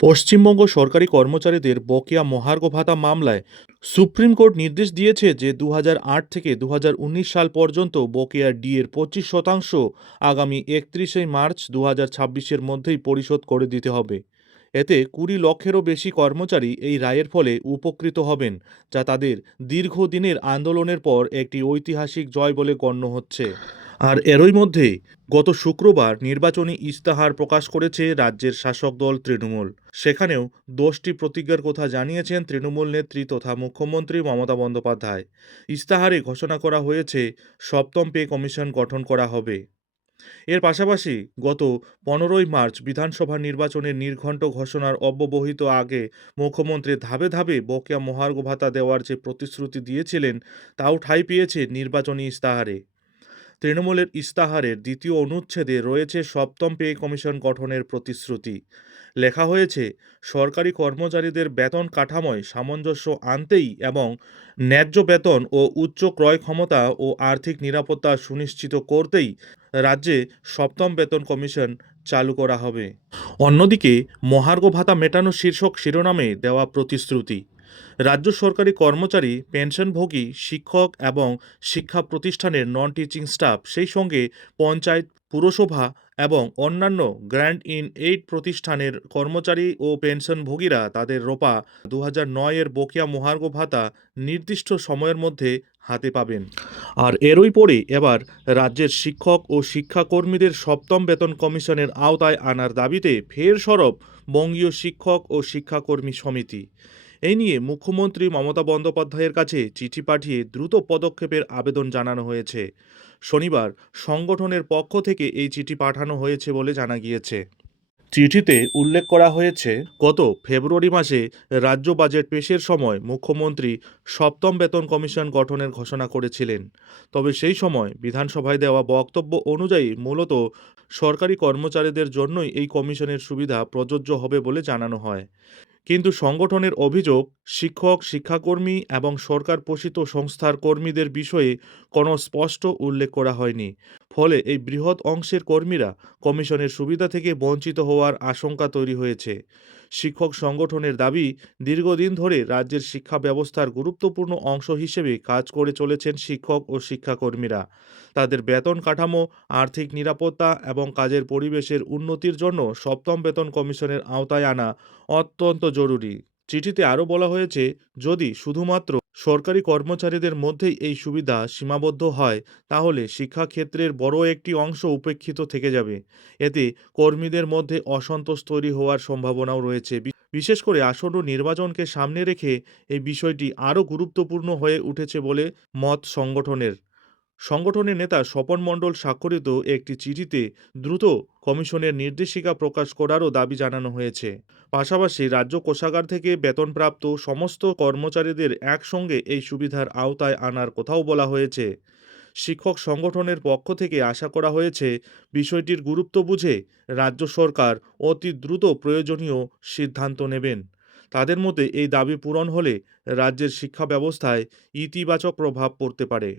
পশ্চিমবঙ্গ সরকারি কর্মচারীদের বকেয়া মহার্ঘ ভাতা মামলায় সুপ্রিম কোর্ট নির্দেশ দিয়েছে যে ২০০৮ থেকে ২০১৯ সাল পর্যন্ত বকেয়া ডিএর ২৫% আগামী ৩১শে মার্চ ২০২৬-এর মধ্যেই পরিশোধ করে দিতে হবে। এতে ২০ লক্ষেরও বেশি কর্মচারী এই রায়ের ফলে উপকৃত হবেন, যা তাদের দীর্ঘদিনের আন্দোলনের পর একটি ঐতিহাসিক জয় বলে গণ্য হচ্ছে। আর এরই মধ্যে গত শুক্রবার নির্বাচনী ইস্তাহার প্রকাশ করেছে রাজ্যের শাসক দল তৃণমূল। সেখানেও ১০টি প্রতিজ্ঞার কথা জানিয়েছেন তৃণমূল নেত্রী তথা মুখ্যমন্ত্রী মমতা বন্দ্যোপাধ্যায়। ইস্তাহারে ঘোষণা করা হয়েছে সপ্তম পে কমিশন গঠন করা হবে। এর পাশাপাশি গত ১৫ই মার্চ বিধানসভা নির্বাচনের নির্ঘণ্ট ঘোষণার অব্যবহিত আগে মুখ্যমন্ত্রী ধাপে ধাপে বকেয়া মহার্ঘ ভাতা দেওয়ার যে প্রতিশ্রুতি দিয়েছিলেন, তাও ঠাঁই পেয়েছে নির্বাচনী ইস্তাহারে। তৃণমূলের ইস্তাহারের দ্বিতীয় অনুচ্ছেদে রয়েছে সপ্তম পে কমিশন গঠনের প্রতিশ্রুতি। লেখা হয়েছে, সরকারি কর্মচারীদের বেতন কাঠামোয় সামঞ্জস্য আনতেই এবং ন্যায্য বেতন ও উচ্চ ক্রয় ক্ষমতা ও আর্থিক নিরাপত্তা সুনিশ্চিত করতেই রাজ্যে সপ্তম বেতন কমিশন চালু করা হবে। অন্যদিকে মহার্ঘ ভাতা মেটানো শীর্ষক শিরোনামে দেওয়া প্রতিশ্রুতি, রাজ্য সরকারি কর্মচারী, পেনশনভোগী, শিক্ষক এবং শিক্ষা প্রতিষ্ঠানের নন টিচিং স্টাফ, সেই সঙ্গে পঞ্চায়েত, পুরসভা এবং অন্যান্য গ্র্যান্ট ইন এইড প্রতিষ্ঠানের কর্মচারী ও পেনশনভোগীরা তাদের রোপা ২০০৯-এর বকেয়া মহার্ঘ ভাতা নির্দিষ্ট সময়ের মধ্যে হাতে পাবেন। আর এরই পরে এবার রাজ্যের শিক্ষক ও শিক্ষাকর্মীদের সপ্তম বেতন কমিশনের আওতায় আনার দাবিতে ফের সরব বঙ্গীয় শিক্ষক ও শিক্ষাকর্মী সমিতি। এই নিয়ে মুখ্যমন্ত্রী মমতা বন্দ্যোপাধ্যায়ের কাছে চিঠি পাঠিয়ে দ্রুত পদক্ষেপের আবেদন জানানো হয়েছে। শনিবার সংগঠনের পক্ষ থেকে এই চিঠি পাঠানো হয়েছে বলে জানা গিয়েছে। চিঠিতে উল্লেখ করা হয়েছে, গত ফেব্রুয়ারি মাসে রাজ্য বাজেট পেশের সময় মুখ্যমন্ত্রী সপ্তম বেতন কমিশন গঠনের ঘোষণা করেছিলেন। তবে সেই সময় বিধানসভায় দেওয়া বক্তব্য অনুযায়ী মূলত সরকারি কর্মচারীদের জন্যই এই কমিশনের সুবিধা প্রযোজ্য হবে বলে জানানো হয়। কিন্তু সংগঠনের অভিযোগ, শিক্ষক, শিক্ষাকর্মী এবং সরকার পোষিত সংস্থার কর্মীদের বিষয়ে কোনো স্পষ্ট উল্লেখ করা হয়নি। ফলে এই বৃহৎ অংশের কর্মীরা কমিশনের সুবিধা থেকে বঞ্চিত হওয়ার আশঙ্কা তৈরি হয়েছে। শিক্ষক সংগঠনের দাবি, দীর্ঘদিন ধরে রাজ্যের শিক্ষা ব্যবস্থার গুরুত্বপূর্ণ অংশ হিসেবে কাজ করে চলেছেন শিক্ষক ও শিক্ষাকর্মীরা। তাদের বেতন কাঠামো, আর্থিক নিরাপত্তা এবং কাজের পরিবেশের উন্নতির জন্য সপ্তম বেতন কমিশনের আওতায় আনা অত্যন্ত জরুরি। চিঠিতে আরও বলা হয়েছে, যদি শুধুমাত্র সরকারি কর্মচারীদের মধ্যেই এই সুবিধা সীমাবদ্ধ হয়, তাহলে শিক্ষাক্ষেত্রের বড় একটি অংশ উপেক্ষিত থেকে যাবে। এতে কর্মীদের মধ্যে অসন্তোষ তৈরি হওয়ার সম্ভাবনাও রয়েছে। বিশেষ করে আসন্ন নির্বাচনকে সামনে রেখে এই বিষয়টি আরও গুরুত্বপূর্ণ হয়ে উঠেছে বলে মত সংগঠনের। সংগঠনের নেতা স্বপন মণ্ডল স্বাক্ষরিত একটি চিঠিতে দ্রুত কমিশনের নির্দেশিকা প্রকাশ করারও দাবি জানানো হয়েছে। পাশাপাশি রাজ্য কোষাগার থেকে বেতনপ্রাপ্ত সমস্ত কর্মচারীদের একসঙ্গে এই সুবিধার আওতায় আনার কথাও বলা হয়েছে। শিক্ষক সংগঠনের পক্ষ থেকে আশা করা হয়েছে, বিষয়টির গুরুত্ব বুঝে রাজ্য সরকার অতি দ্রুত প্রয়োজনীয় সিদ্ধান্ত নেবেন। তাদের মতে এই দাবি পূরণ হলে রাজ্যের শিক্ষা ব্যবস্থায় ইতিবাচক প্রভাব পড়তে পারে।